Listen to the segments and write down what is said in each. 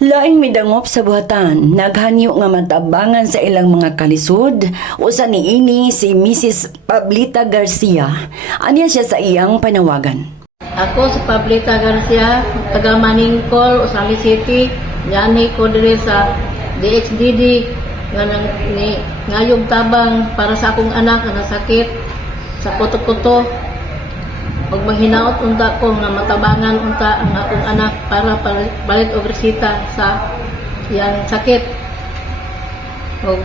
Laing midangop sa buhatan, naghanyo nga matabangan sa ilang mga kalisod, usa niini si Mrs. Pablita Garcia. Anya siya sa iyang panawagan. Ako si Pablita Garcia, taga Maningkol, Usami City. Yani ko dire sa DXDD nga ngayong tabang para sa akong anak na sakit sa puto-puto. Ug manghinaot unta ko nga matabangan unta ang akong anak para balit og resita sa iyang sakit. Ug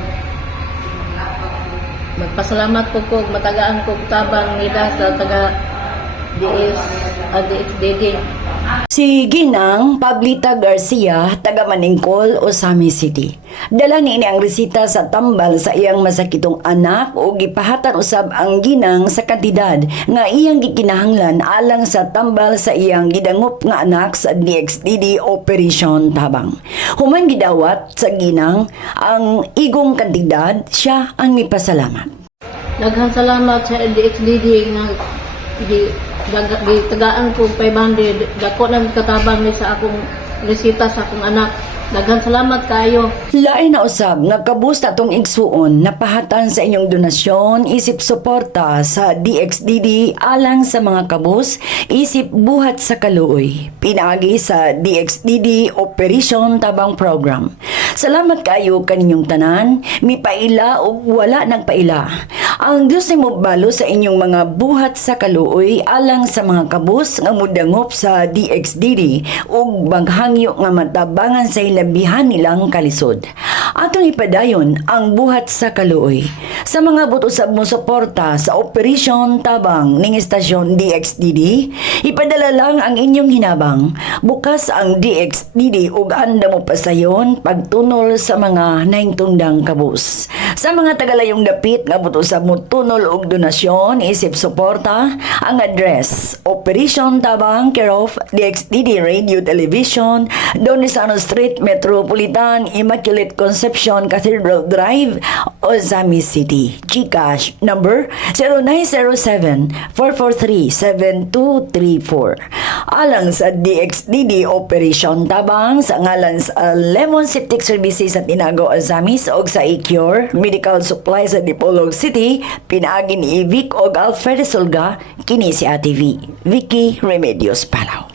magpasalamat ko matagaan ko tabang nila sa taga DXDD. Si Ginang Pablita Garcia, taga Maningkol, Usami City. Dala niini ang resita sa tambal sa iyang masakitong anak o gipahatan usab ang ginang sa kantidad nga iyang gikinahanglan alang sa tambal sa iyang gidangop nga anak sa DXDD Operation Tabang. Human gidawat sa ginang ang igong kantidad, siya ang mipasalamat. Daghang salamat sa DXDD nga tagaan ko 500 dako nang katabang ni sa akong resita sa akong anak. Daghang salamat kayo. Lain na usab nagkabus natong igsuon napahatan sa inyong donasyon isip suporta sa DXDD alang sa mga kabus isip buhat sa kaluoy. Pinaagi sa DXDD Operation Tabang Program. Salamat kayo kaninyong tanan, mipaila o wala nagpaila. Ang Diyos ni mobalo sa inyong mga buhat sa kaluoy alang sa mga kabus nga mudangop sa DXDD ug maghangyo nga matabangan sa labihan nilang kalisod. Atong ipadayon ang buhat sa kaluoy. Sa mga butusab mo suporta sa Operation Tabang ning Istasyon DXDD, ipadala lang ang inyong hinabang. Bukas ang DXDD ug anda mo pasayon pagtunol sa mga naingtundang kabus. Sa mga tagalayong dapit nga butusab mo tunol og donasyon isip suporta, ang address Operation Tabang care of DXDD Radio Television, Donisano Street, Metropolitan Immaculate Conception Cathedral Drive, Ozami City. GCash number 0907-443-7234. Alang sa DXDD Operation Tabang sa ngalan sa Lemon Septic Services sa Tinago, Ozamis og sa Ecure Medical Supply sa Dipolog City, pinaagi ni Vic og Alfred Sulga, kini si Ate V, Vicky Remedios Palaw.